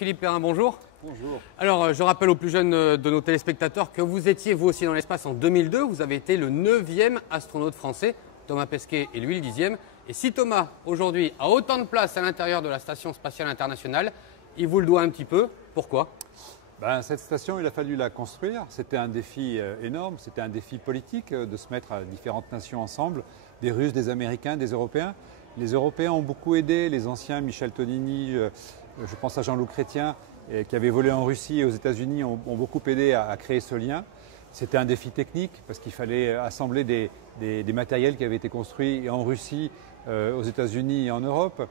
Philippe Perrin, bonjour. Bonjour. Alors, je rappelle aux plus jeunes de nos téléspectateurs que vous étiez vous aussi dans l'espace en 2002. Vous avez été le 9e astronaute français. Thomas Pesquet est lui le 10e. Et si Thomas, aujourd'hui, a autant de place à l'intérieur de la Station spatiale internationale, il vous le doit un petit peu. Pourquoi ? Cette station, il a fallu la construire. C'était un défi énorme, c'était un défi politique de se mettre à différentes nations ensemble, des Russes, des Américains, des Européens. Les Européens ont beaucoup aidé, les anciens, Michel Tonini, je pense à Jean-Loup Chrétien, qui avait volé en Russie et aux États-Unis, ont beaucoup aidé à créer ce lien. C'était un défi technique parce qu'il fallait assembler des matériels qui avaient été construits en Russie, aux États-Unis et en Europe.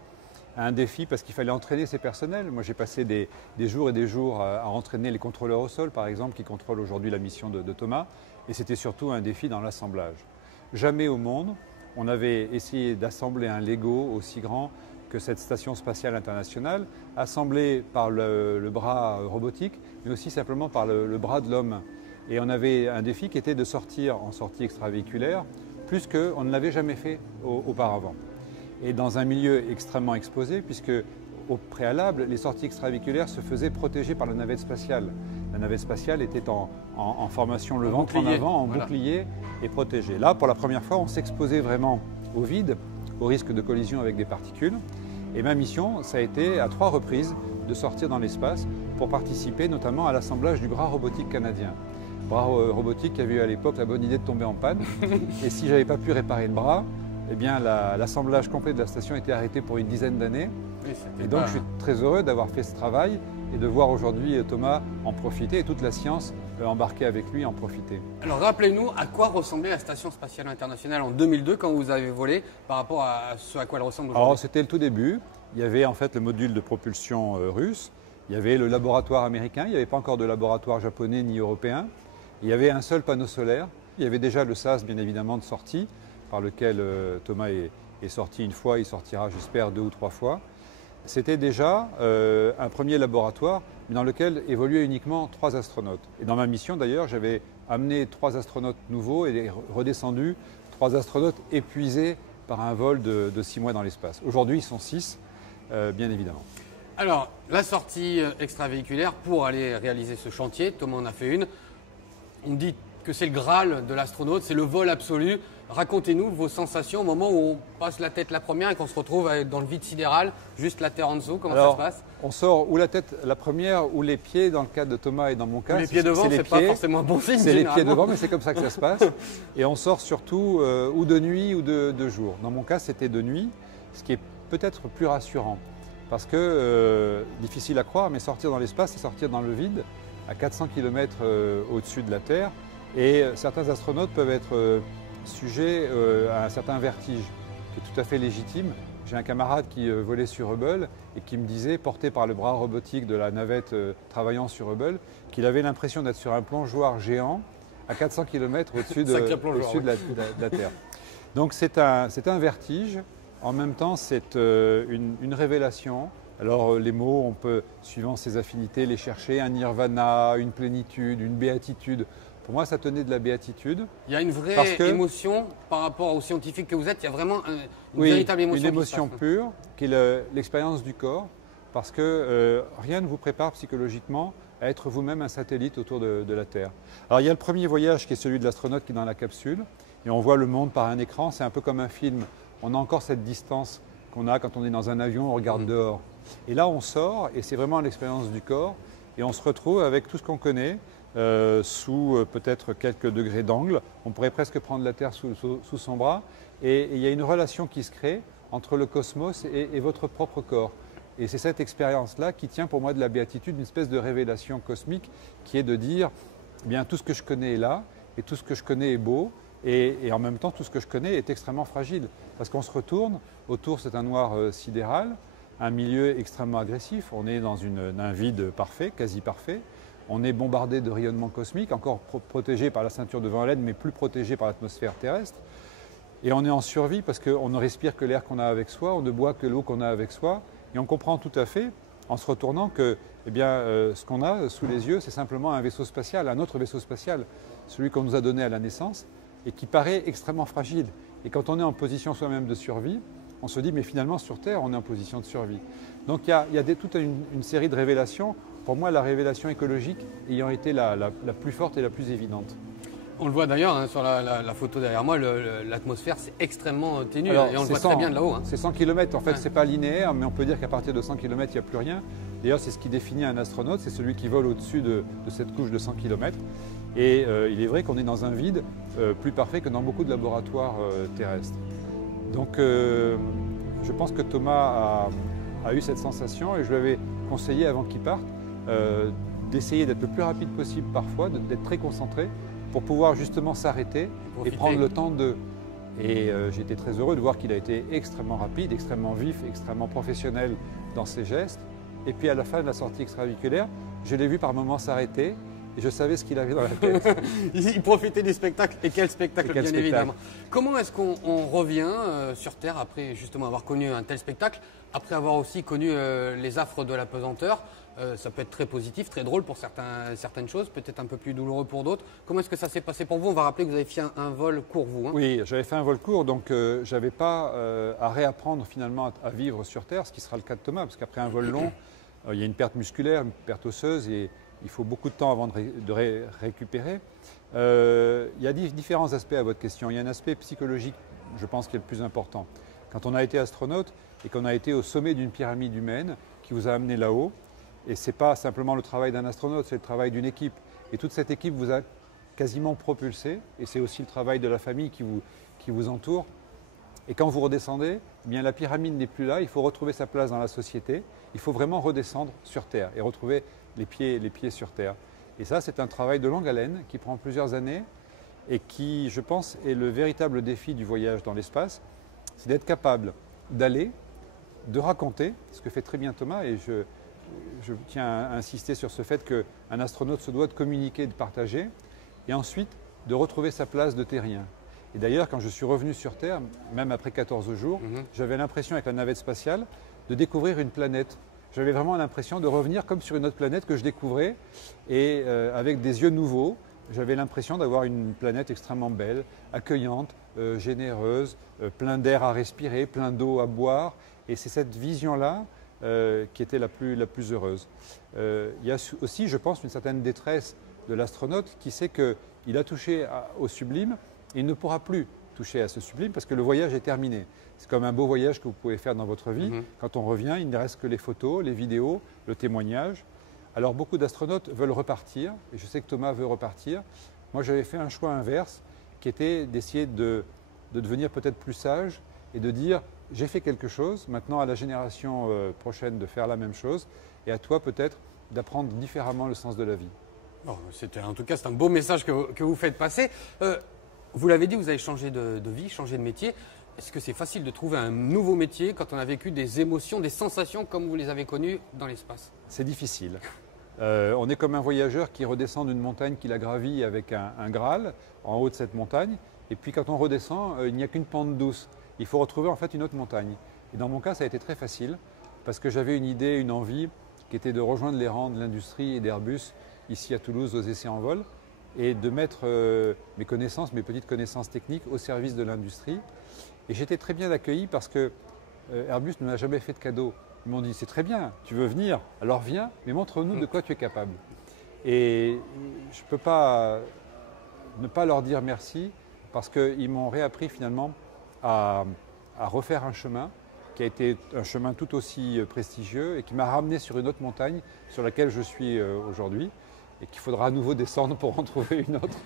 Un défi parce qu'il fallait entraîner ces personnels. Moi, j'ai passé des jours et des jours à entraîner les contrôleurs au sol, par exemple, qui contrôlent aujourd'hui la mission de Thomas. Et c'était surtout un défi dans l'assemblage. Jamais au monde, on avait essayé d'assembler un Lego aussi grand que cette station spatiale internationale, assemblé par le bras robotique, mais aussi simplement par le bras de l'homme. Et on avait un défi qui était de sortir en sortie extravéhiculaire, plus qu'on ne l'avait jamais fait auparavant. Et dans un milieu extrêmement exposé, puisque au préalable, les sorties extravéhiculaires se faisaient protéger par la navette spatiale. La navette spatiale était en formation le ventre en avant, en bouclier et protégée. Là, pour la première fois, on s'exposait vraiment au vide, au risque de collision avec des particules. Et ma mission, ça a été à 3 reprises de sortir dans l'espace pour participer notamment à l'assemblage du bras robotique canadien. Bras robotique qui avait eu à l'époque la bonne idée de tomber en panne. Et si je n'avais pas pu réparer le bras, eh bien l'assemblage complet de la station était arrêté pour une dizaine d'années. Oui, et donc je suis très heureux d'avoir fait ce travail et de voir aujourd'hui Thomas en profiter et toute la science embarquée avec lui en profiter. Alors rappelez-nous à quoi ressemblait la Station spatiale internationale en 2002 quand vous avez volé par rapport à ce à quoi elle ressemble aujourd'hui. Alors c'était le tout début. Il y avait en fait le module de propulsion russe. Il y avait le laboratoire américain. Il n'y avait pas encore de laboratoire japonais ni européen. Il y avait un seul panneau solaire. Il y avait déjà le SAS bien évidemment de sortie par lequel Thomas est sorti une fois. Il sortira j'espère 2 ou 3 fois. C'était déjà un premier laboratoire, mais dans lequel évoluaient uniquement 3 astronautes. Et dans ma mission d'ailleurs, j'avais amené 3 astronautes nouveaux et redescendu 3 astronautes épuisés par un vol de 6 mois dans l'espace. Aujourd'hui, ils sont 6, bien évidemment. Alors, la sortie extravéhiculaire pour aller réaliser ce chantier, Thomas en a fait une. On dit que c'est le Graal de l'astronaute, c'est le vol absolu. Racontez-nous vos sensations au moment où on passe la tête la première et qu'on se retrouve dans le vide sidéral, juste la terre en dessous. Comment ça se passe? On sort ou la tête la première ou les pieds dans le cas de Thomas et dans mon cas. Les pieds devant, c'est pas forcément bon signe. C'est les pieds devant, mais c'est comme ça que ça se passe. Et on sort surtout ou de nuit ou de jour. Dans mon cas, c'était de nuit, ce qui est peut-être plus rassurant. Parce que, difficile à croire, mais sortir dans l'espace, c'est sortir dans le vide, à 400 km au-dessus de la Terre. Et certains astronautes peuvent être sujets à un certain vertige, qui est tout à fait légitime. J'ai un camarade qui volait sur Hubble et qui me disait, porté par le bras robotique de la navette travaillant sur Hubble, qu'il avait l'impression d'être sur un plongeoir géant à 400 km au-dessus de la Terre. Donc c'est un vertige. En même temps, c'est une révélation. Alors les mots, on peut, suivant ses affinités, les chercher. Un nirvana, une plénitude, une béatitude. Pour moi, ça tenait de la béatitude. Il y a une vraie émotion par rapport aux scientifiques que vous êtes. Il y a vraiment une véritable émotion. Une émotion pure, qui est l'expérience du corps. Parce que rien ne vous prépare psychologiquement à être vous-même un satellite autour de la Terre. Alors il y a le premier voyage qui est celui de l'astronaute qui est dans la capsule. Et on voit le monde par un écran. C'est un peu comme un film. On a encore cette distance qu'on a quand on est dans un avion, on regarde dehors. Et là, on sort et c'est vraiment l'expérience du corps. Et on se retrouve avec tout ce qu'on connaît. Sous peut-être quelques degrés d'angle. On pourrait presque prendre la Terre sous son bras. Et il y a une relation qui se crée entre le cosmos et votre propre corps. Et c'est cette expérience-là qui tient pour moi de la béatitude, une espèce de révélation cosmique qui est de dire, eh bien, tout ce que je connais est là, et tout ce que je connais est beau, et en même temps, tout ce que je connais est extrêmement fragile. Parce qu'on se retourne, autour c'est un noir sidéral, un milieu extrêmement agressif, on est dans un vide parfait, quasi parfait. On est bombardé de rayonnement cosmique, encore protégé par la ceinture de Van Allen, mais plus protégé par l'atmosphère terrestre. Et on est en survie parce qu'on ne respire que l'air qu'on a avec soi, on ne boit que l'eau qu'on a avec soi. Et on comprend tout à fait, en se retournant, que ce qu'on a sous les yeux, c'est simplement un vaisseau spatial, un autre vaisseau spatial, celui qu'on nous a donné à la naissance, et qui paraît extrêmement fragile. Et quand on est en position soi-même de survie, on se dit mais finalement sur Terre on est en position de survie. Donc il y a toute une série de révélations. Pour moi la révélation écologique ayant été la plus forte et la plus évidente. On le voit d'ailleurs hein, sur la photo derrière moi, l'atmosphère c'est extrêmement ténu Alors, et on le voit très bien de là-haut. Hein. C'est 100 km, en fait Ouais. c'est pas linéaire, mais on peut dire qu'à partir de 100 km il n'y a plus rien. D'ailleurs c'est ce qui définit un astronaute, c'est celui qui vole au-dessus de cette couche de 100 km. Et il est vrai qu'on est dans un vide plus parfait que dans beaucoup de laboratoires terrestres. Donc je pense que Thomas a eu cette sensation et je lui avais conseillé avant qu'il parte d'essayer d'être le plus rapide possible parfois, d'être très concentré pour pouvoir justement s'arrêter et prendre le temps de... Et j'ai été très heureux de voir qu'il a été extrêmement rapide, extrêmement vif, extrêmement professionnel dans ses gestes. Et puis à la fin de la sortie extravéhiculaire, je l'ai vu par moments s'arrêter et je savais ce qu'il avait dans la tête. Il profitait du spectacle. Et quel spectacle, bien spectacle. évidemment. Comment est-ce qu'on revient sur Terre après justement avoir connu un tel spectacle, après avoir aussi connu les affres de la pesanteur? Ça peut être très positif, très drôle pour certaines choses, peut-être un peu plus douloureux pour d'autres. Comment est-ce que ça s'est passé pour vous? On va rappeler que vous avez fait un vol court, vous. Hein. Oui, j'avais fait un vol court, donc je n'avais pas à réapprendre finalement à vivre sur Terre, ce qui sera le cas de Thomas, parce qu'après un vol long, il y a une perte musculaire, une perte osseuse, et il faut beaucoup de temps avant de récupérer. Il y a différents aspects à votre question. Il y a un aspect psychologique, je pense, qui est le plus important. Quand on a été astronaute et qu'on a été au sommet d'une pyramide humaine qui vous a amené là-haut, et ce n'est pas simplement le travail d'un astronaute, c'est le travail d'une équipe. Et toute cette équipe vous a quasiment propulsé, et c'est aussi le travail de la famille qui vous entoure. Et quand vous redescendez, eh bien la pyramide n'est plus là, il faut retrouver sa place dans la société, il faut vraiment redescendre sur Terre et retrouver les pieds sur Terre. Et ça, c'est un travail de longue haleine qui prend plusieurs années et qui, je pense, est le véritable défi du voyage dans l'espace, c'est d'être capable d'aller, de raconter, ce que fait très bien Thomas, et je tiens à insister sur ce fait qu'un astronaute se doit de communiquer, de partager, et ensuite de retrouver sa place de terrien. Et d'ailleurs, quand je suis revenu sur Terre, même après 14 jours, j'avais l'impression avec la navette spatiale de découvrir une planète. J'avais vraiment l'impression de revenir comme sur une autre planète que je découvrais, et avec des yeux nouveaux. J'avais l'impression d'avoir une planète extrêmement belle, accueillante, généreuse, plein d'air à respirer, plein d'eau à boire. Et c'est cette vision-là qui était la plus heureuse. Il y a aussi, je pense, une certaine détresse de l'astronaute qui sait qu'il a touché au sublime et il ne pourra plus toucher à ce sublime parce que le voyage est terminé. C'est comme un beau voyage que vous pouvez faire dans votre vie. Quand on revient, il ne reste que les photos, les vidéos, le témoignage. Alors beaucoup d'astronautes veulent repartir, et je sais que Thomas veut repartir. Moi, j'avais fait un choix inverse, qui était d'essayer de devenir peut-être plus sage et de dire j'ai fait quelque chose, maintenant à la génération prochaine de faire la même chose, et à toi peut-être d'apprendre différemment le sens de la vie. Bon, en tout cas, c'est un beau message que vous faites passer. Vous l'avez dit, vous avez changé de vie, changé de métier. Est-ce que c'est facile de trouver un nouveau métier quand on a vécu des émotions, des sensations comme vous les avez connues dans l'espace? C'est difficile. On est comme un voyageur qui redescend d'une montagne qu'il a gravie avec un Graal en haut de cette montagne. Et puis quand on redescend, il n'y a qu'une pente douce. Il faut retrouver en fait une autre montagne. Et dans mon cas, ça a été très facile parce que j'avais une idée, une envie qui était de rejoindre les rangs de l'industrie et d'Airbus ici à Toulouse aux essais en vol et de mettre mes connaissances, mes petites connaissances techniques au service de l'industrie. Et j'étais très bien accueilli parce que Airbus ne m'a jamais fait de cadeau. Ils m'ont dit c'est très bien, tu veux venir, alors viens, mais montre-nous de quoi tu es capable. Et je ne peux pas ne pas leur dire merci parce qu'ils m'ont réappris finalement à refaire un chemin qui a été un chemin tout aussi prestigieux et qui m'a ramené sur une autre montagne sur laquelle je suis aujourd'hui et qu'il faudra à nouveau descendre pour en trouver une autre.